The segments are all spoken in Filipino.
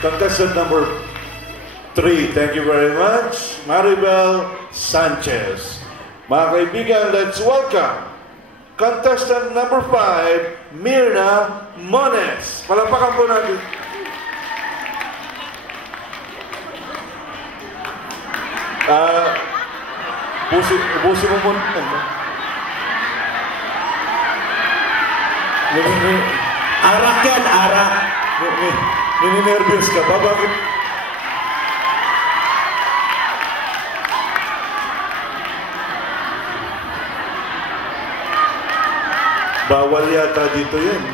Contestant number 3, thank you very much, Maribel Sanchez. Mga kaibigan, let's welcome contestant number 5, Mirna Mones. Palapakan po natin. Ubusin mo muna. Arak yan, arak. Nininervyos ka ba? Bakit? Bawal yata dito yan.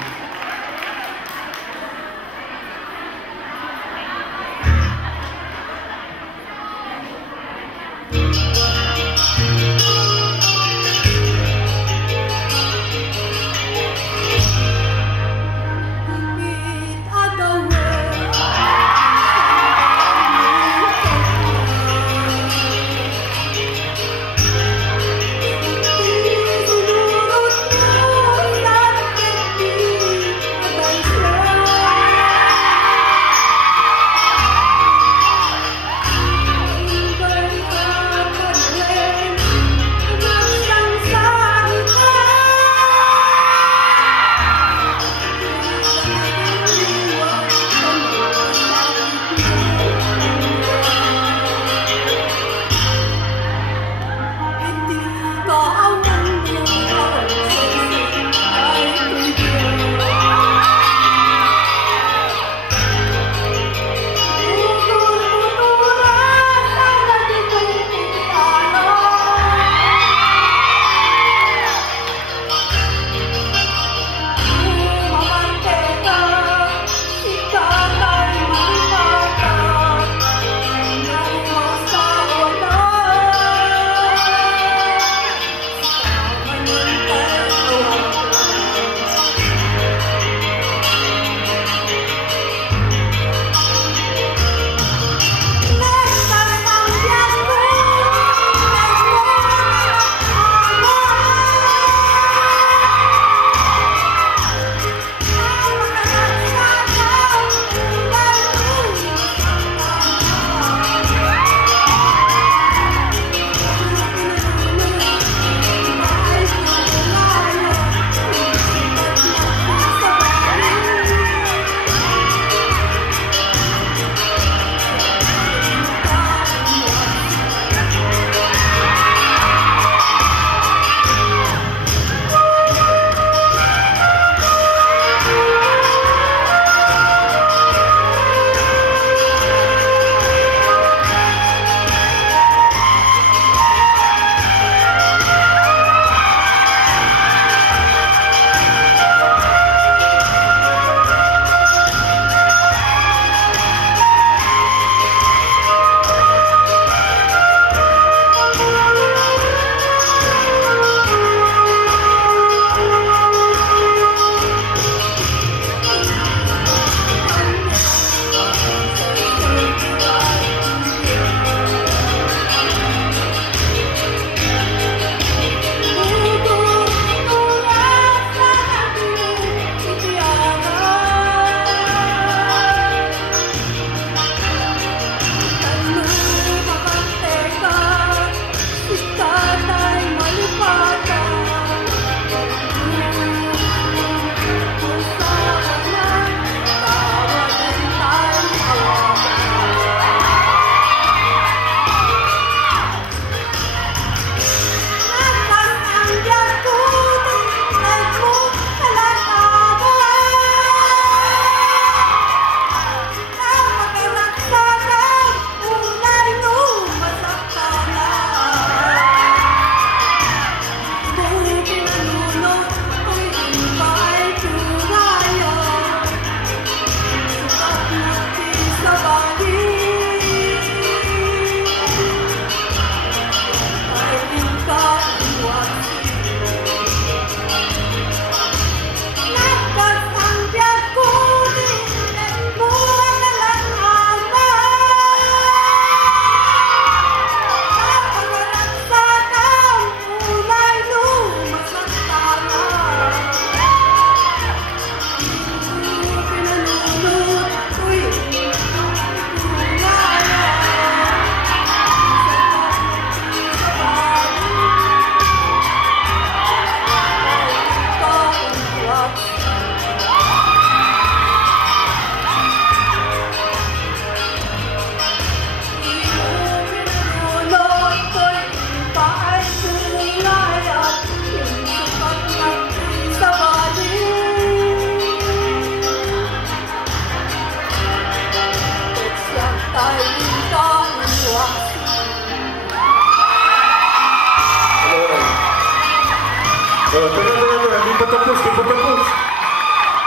Teka, hindi pa tapos.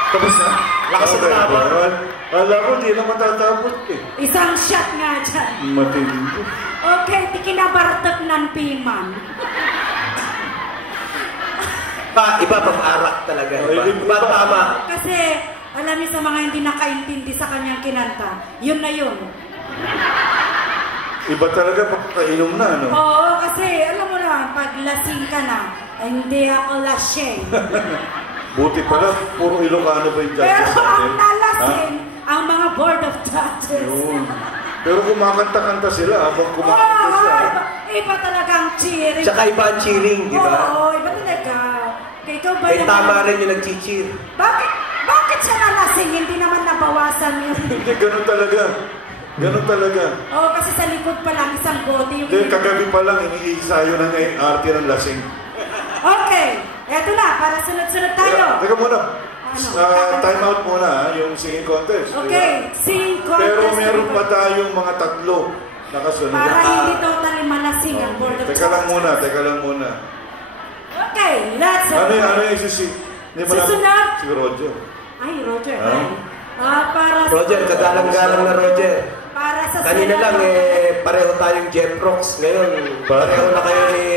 Tapos na? Lakas ng laban. Alam ko, di na matatapos eh. Isang shot nga dyan. Matindi. Okay, tikinabartak ng piman. Iba pang-arak talaga. Iba tama. Kasi, alam niyo sa mga hindi nakaintindi sa kanyang kinanta, yun na yun. Iba talaga pagkainom na, no? Oo, kasi alam mo na, pag lasing ka na, hindi ako lasing. Buti pala, puro Ilocano ba yung judges Pero natin? ang nalasing, ang mga board of judges. Yun. Pero kumakanta-kanta sila habang kumakanta sila. Iba talagang cheering. Tsaka iba ang cheering, di ba? Oo, iba talaga. Kaya ikaw ba May tama rin yung nag-cheer. Bakit siya nalasing? Hindi naman nabawasan yun. Hindi, ganun talaga. Ganun talaga. Oo, kasi sa likod pa lang isang bote yung... Hindi, kagabi pa lang, iniisayo na nga yung arte ng lasing. Okay, eto na, para sunod-sunod tayo. Teka muna. Ano? Time out muna, yung singing contest. Okay, singing contest. Pero meron pa tayong mga tatlo nakasunod. Para hindi totally malasing ang board of Teka lang muna. Okay, let's... Ano yung isisi? Susunod? Si Roger. Ay, Roger. Ah. Roger, kagalang-galang na Roger. Para sa Kanina lang, pareho tayong Jeprox. Ngayon, pareho na kayo ni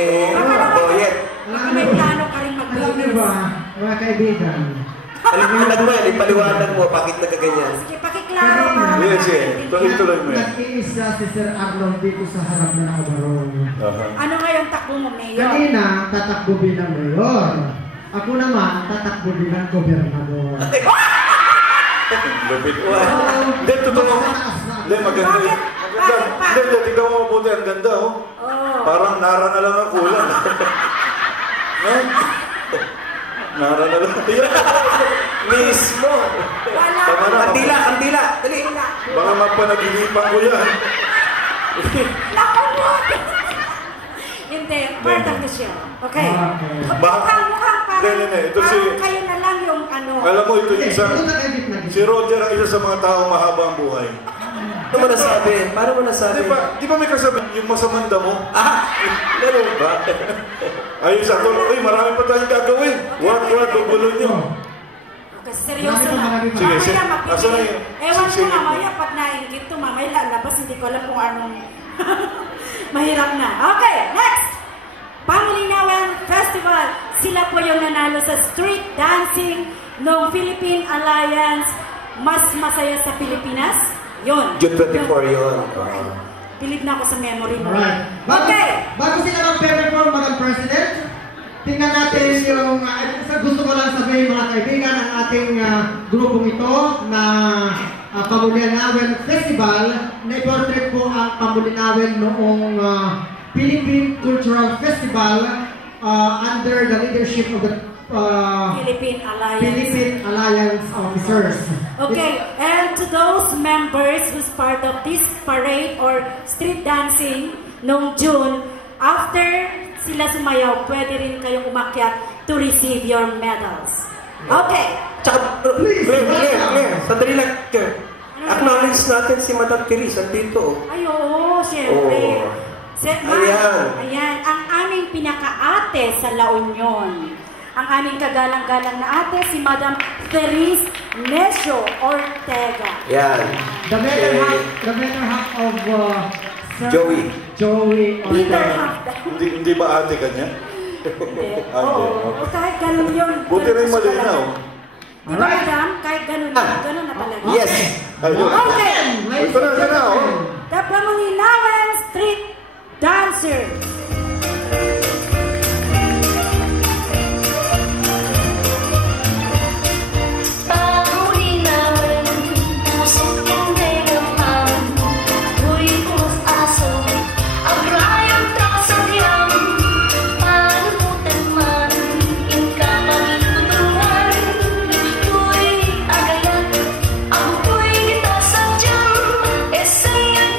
Boyet. Baka may plano ka rin Alam niyo maglinis. ba, mga kaibigan, Paliwanag mo yan, ipaliwanag mo, bakit nagkaganyan? Sige, pakiklaro para Yes, makaintindihan. tuloy mo yan. nag-iisa si Sir Arnold dito sa harap na nakabarong. Ano nga yung takbo mo, Mayor? Kanina, tatakbo bilang mayor. Ako naman, tatakbo bilang gobernador. Lupit. Hindi, totoo. Hindi, maganda. Bakit? Hindi, tignan mo mabuti. Ang ganda, oh. Oh. Parang nara na lang ang kulang. Nara na lang. Mismo! Wala. Tama na. Kandila! Dali! Baka magpanaginipan ko yan. Nakamot! Hindi, part of the show. Okay. Mukhang parang, Hindi. Ito si... parang kayo na lang yung ano. Alam mo, ito yung isa. Ito na-edit na. Si Roger ang isa sa mga taong mahaba ang buhay. Ano mo nasabi? Paano mo nasabi? Di ba may kasabi yung masamang damo? Ganun ba? Ayun sa tulong, marami pa tayong gagawin. What, gugulo nyo. Okay, seryoso na. Marami pa. Sige, Mamaya asan na mapipili. yun? Ewan ko Sige. mamaya, pag nainggit to, mamaya lalabas, hindi ko alam kung anong mahirap na. Okay, next! Panglinawan Festival. Sila po yung nanalo sa street dancing ng Philippine Alliance Mas Masaya sa Pilipinas. Yun. June 24 yun. Believe na ako sa memory mo. Alright. Okay. Bago sila mag-perform, Madam President, tingnan natin yung, gusto ko lang sabihin mga kaibigan, ang ating grupong ito na Pamulinawin Festival, na i-portrait po ang Pamulinawin noong Philippine Cultural Festival under the leadership of the Philippine Alliance officers. Okay, and to those members who's part of this parade or street dancing noong June, after sila sumayaw, pwede rin kayong umakyat to receive your medals. Okay. Tsaka, Claire, sandali lang, Claire. Acknowledge natin si Madam Teresa dito. Ay, oo, syempre. Ayan. Ang aming pinaka-ate sa La Union. Ang aming kagalang-galang na ate, si Madam Therese Necio Ortega. Yan. The better half of Sir Joey Peter Ortega. Hafda. Hindi ba ate kanya? Hindi. Hindi. Oo, kahit ganun yun. Buti rin malinaw. Di ba, madam? Kahit ganun na talaga. Yes. Ayun. Okay. Ito na, oh. The Pamulinawin Street Dancer. Essa é a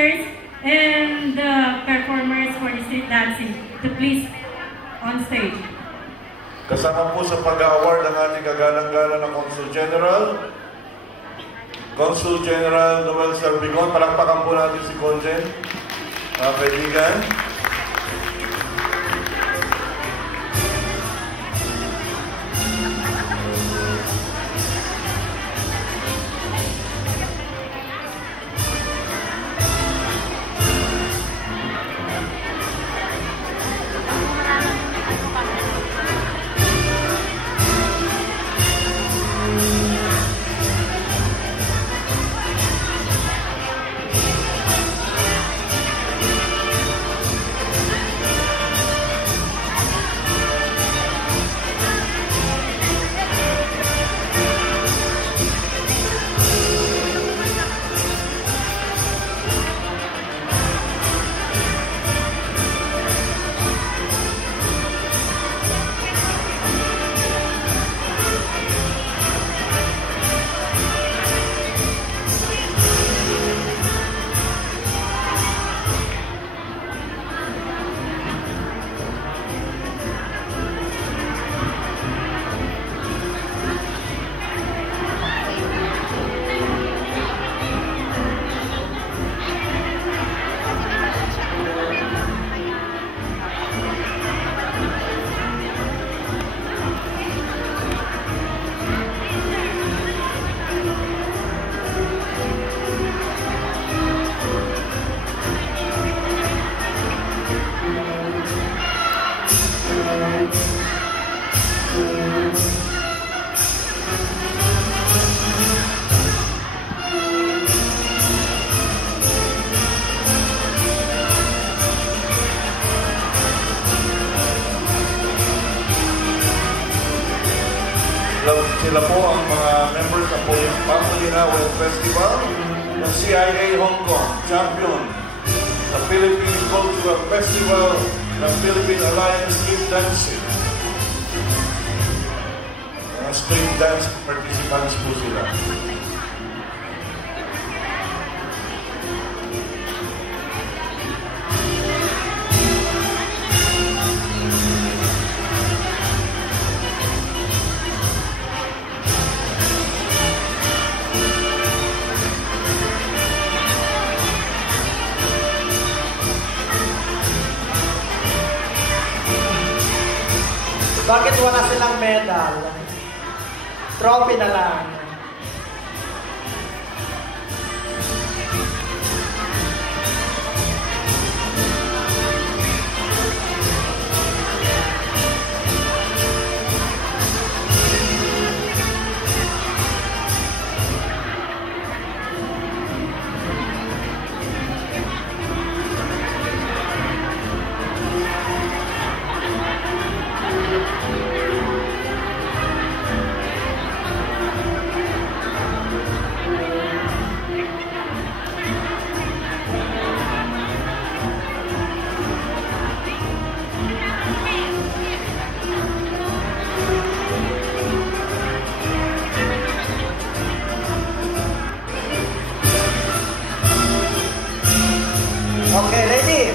dancers and the performers for the street dancing to please on stage. Kasama po sa pag-award ang ating kagalang-galang na Consul General Noel Sarbigon. Palakpakan po natin si Conjen. Mga kaibigan. Sila po ang mga members ng Pamulina Well Festival ng CIA Hong Kong, champion ng Philippine Cultural Festival ng Philippine Alliance Street Dancing. Mga street dance participants po sila. Bakit wala silang medal? Trophy na lang. Okay, ready?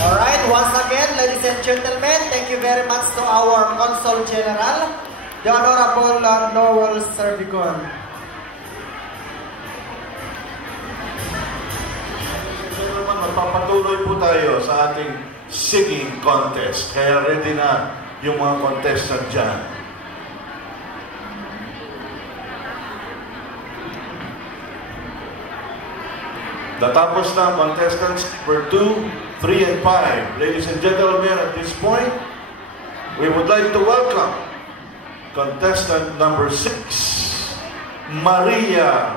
Alright, once again, ladies and gentlemen, thank you very much to our Consul General, the Honorable Noel Sarbigon. Magpapatuloy po tayo sa ating singing contest. Kaya ready na yung mga contestant dyan. Natapos na contestants number 2, 3, and 5. Ladies and gentlemen, at this point, we would like to welcome contestant number 6, Maria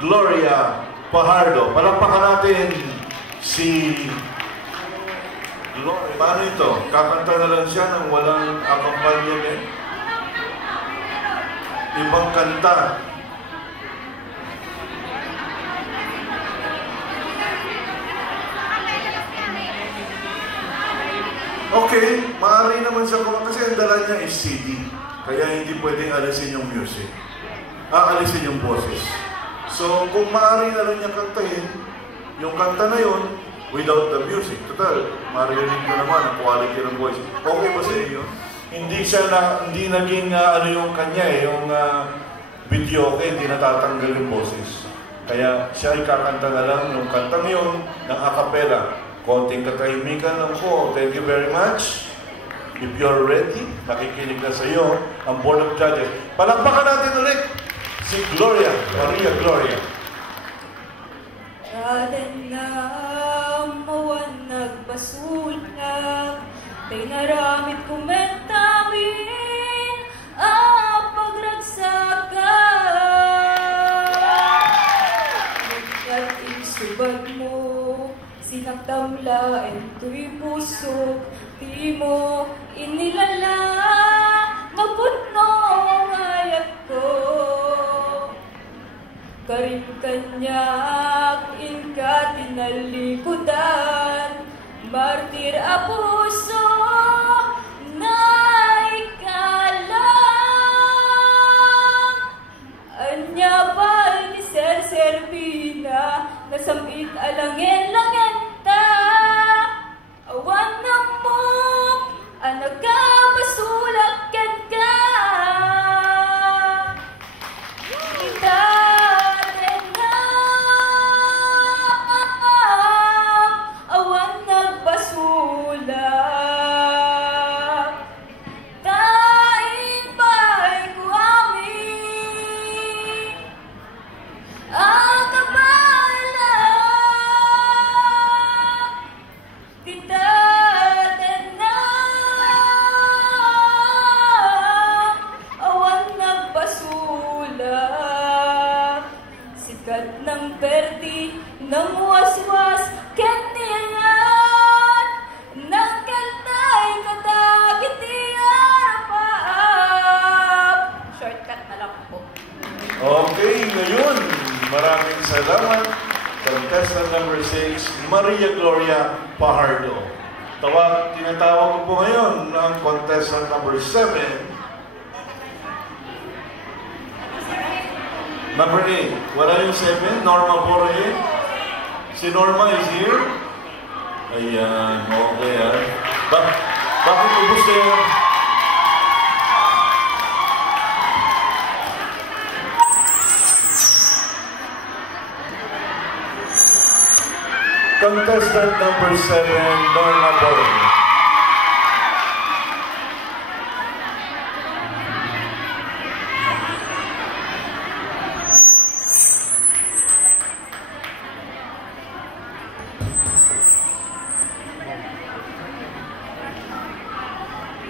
Gloria Pajardo. Palakpakan natin si Gloria. Paano ito? Kakanta na lang siya nang walang accompaniment. Ibang kanta. Okay, maaari naman siya kasi ang dala niya is CD. Kaya hindi pwedeng alisin yung music. Alisin yung boses. So, kung maaari na rin niya kantahin, yung kanta na yun, without the music. Total, maririnig ko naman ang quality ng voice. Okay ba sa iyo? Hindi naging yung kanya yung video, hindi natatanggal yung boses. Kaya siya ay kakanta na lang yung kantang yun ng a cappella. Konting katahimikan lang po. Thank you very much. If you're ready, nakikinig na sa iyo ang Board of Judges. Palakpakan natin ulit si Gloria, Maria Gloria. Mawan nagbasulag, kay naramit kumentamin ang pagragsakan. Nagkating subad mo, sinagdamla, ento'y pusok, di mo inilala, maputno ang ayat ko. Karin kanyak, inka tinalikudan, martir a puso, na ikalang. Anya ba ni Ser Servina, nasamit alangin-langin ta, awan na mo, anak ka, basulakan ka. Kita salamat, contestant number 6, Maria Gloria Pajardo. Tinatawag ko po ngayon ang contestant number 7, number 8. Wala yung 7, Norma Borre. Si Norma is here. Ayan, okay yan. Bakit ubus kayo? Contestant number 7, Norma Borre.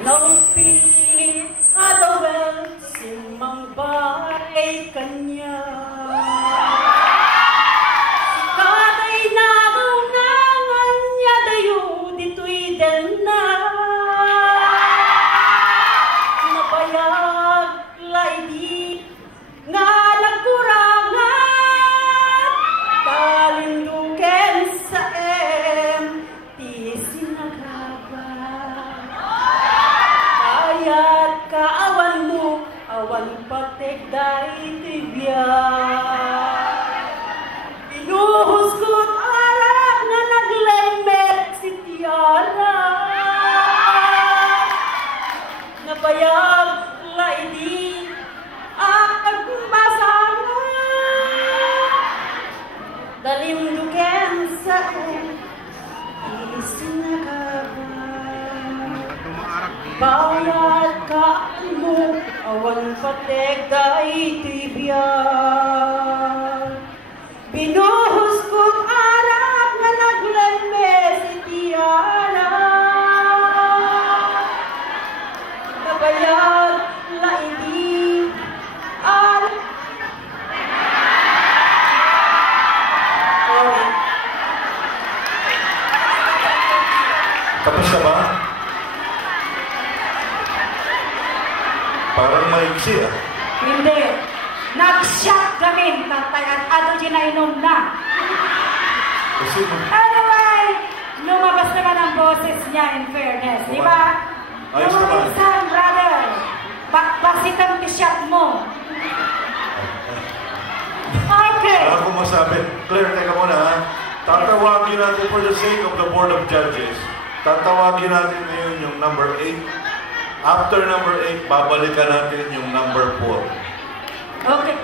Lamping adawel simang bay kanya. Sikatay nagaw nangan niya dayo dito'y delna. Napayag laidi nga nagkurangan. Kalinduken sa kaawan mo, awan patek dahi tibiyag. Inuhuskot arap na naglaymet si Tiara. Napayag laidi ang basangan. Dalimduken sa isinagaban. Bayad ka mo, awan patek dahi tibiyag. Binuhos ko't arap na naglembe si Tiara. Nabayag laidi arap. Tapos na ba? Parang maiksi ah. Hindi. Nag-shock kami. Tatayan ato ginainom na. Kasi Anyway, lumabas naman ang boses niya in fairness, di ba? Ayos naman. Isang brother, basit ang t-shirt mo. Okay. Alam ko masabi. Claire, teka muna ha. Tatawagin natin for the sake of the Board of Judges. Tatawagin natin ngayon yung number 8. After number 8, babalikan natin yung number 4. Okay.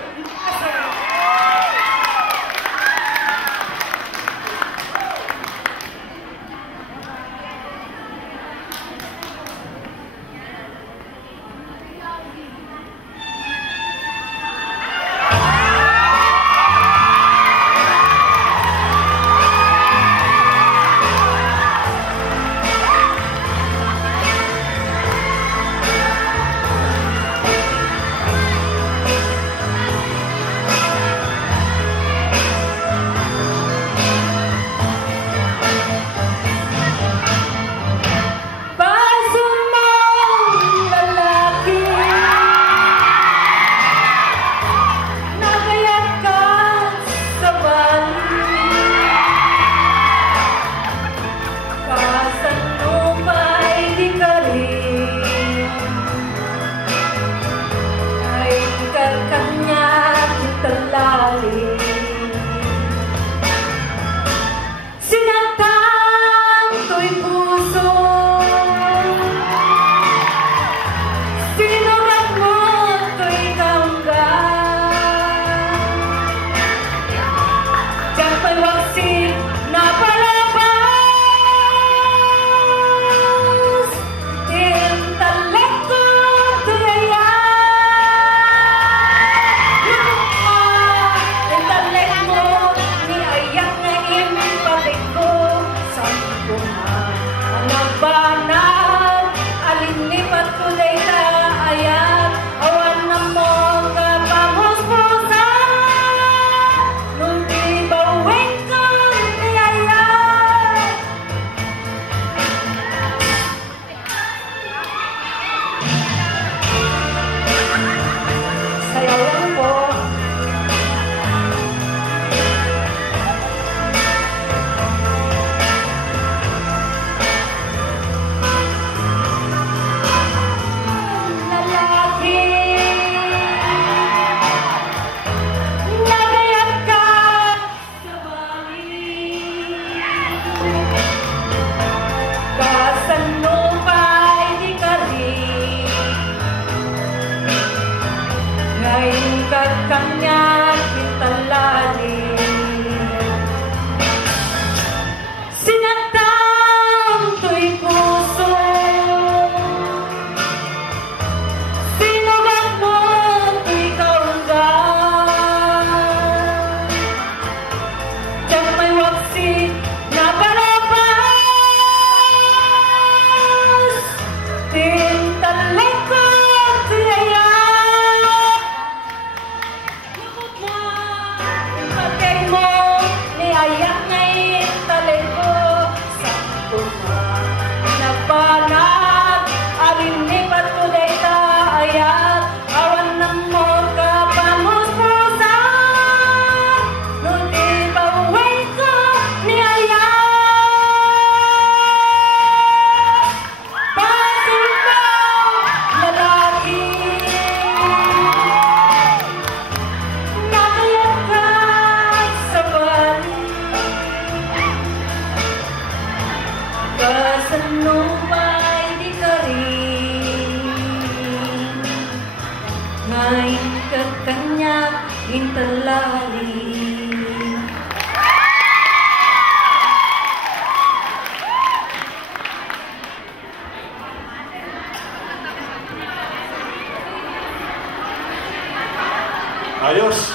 Ayos.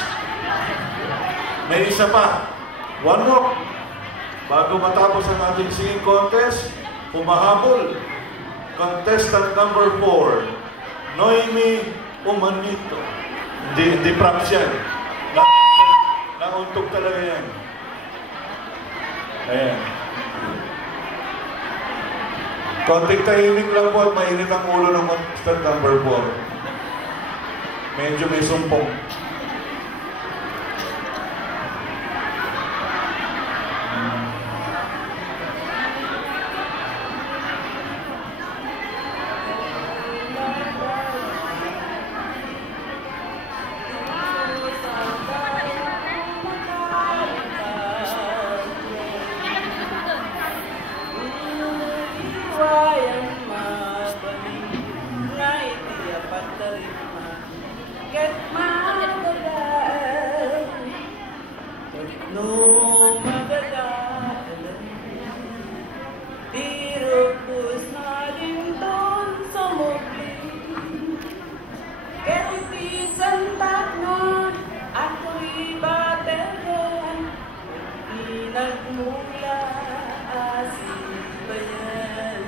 May isa pa. One more. Bago matapos ang ating singing contest, humahabol. Contestant number 4, Noemi Umanito. Hindi props yan. Nauntog talaga yan. Ayan. Konting tahimik lang po at mainit ang ulo ng contestant number 4. Medyo may sumpong. nagmula asibayan.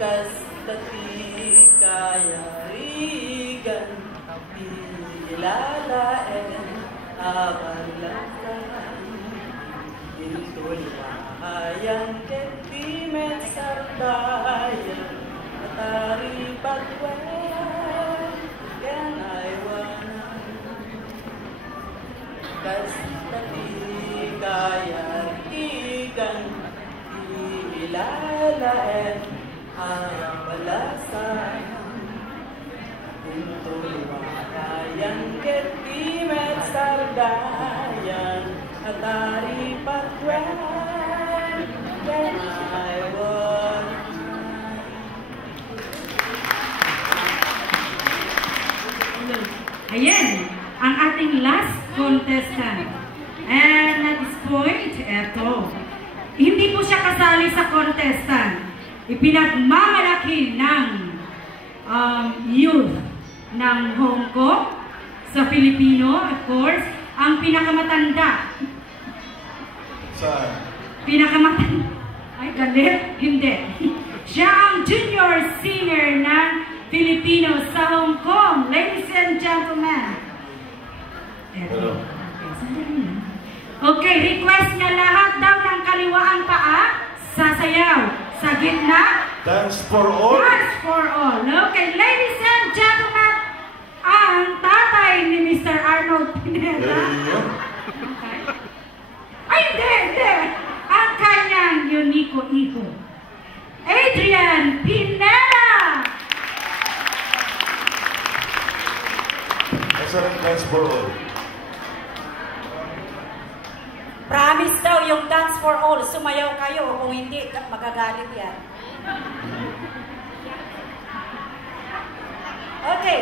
Kastati kayarigan, pilalaen, abalakan. Into'y mahayang ketimet sardayan, atari patwen, yan ay wanan. Kastati kayarigan, pilalaen, abalasan. Into'y mahayang ketimet sardayan, atari patwen, yan ay wanan. Ayan, ang ating last contestant. And at this point, eto, hindi po siya kasali sa contestant. Ipinagmamalaki ng youth ng Hong Kong sa Filipino, of course, ang pinakamatanda. Saan? Pinakamatanda. Ay, galit? Hindi. Siya ang junior singer ng Filipino sa Hong Kong. Ladies and gentlemen. Hello. Okay, request niya lahat daw ng kaliwaan paa, sasayaw. Sa gitna, Dance for all. dance for all. Okay, ladies and gentlemen, ang tatay ni Mr. Arnold Pineda. Okay. Ay, hindi. Ang kanyang unique iho. Adrian Pineda! Asa rin dance for all. Promise daw yung dance for all. Sumayaw kayo. Kung hindi, magagalit yan. Okay.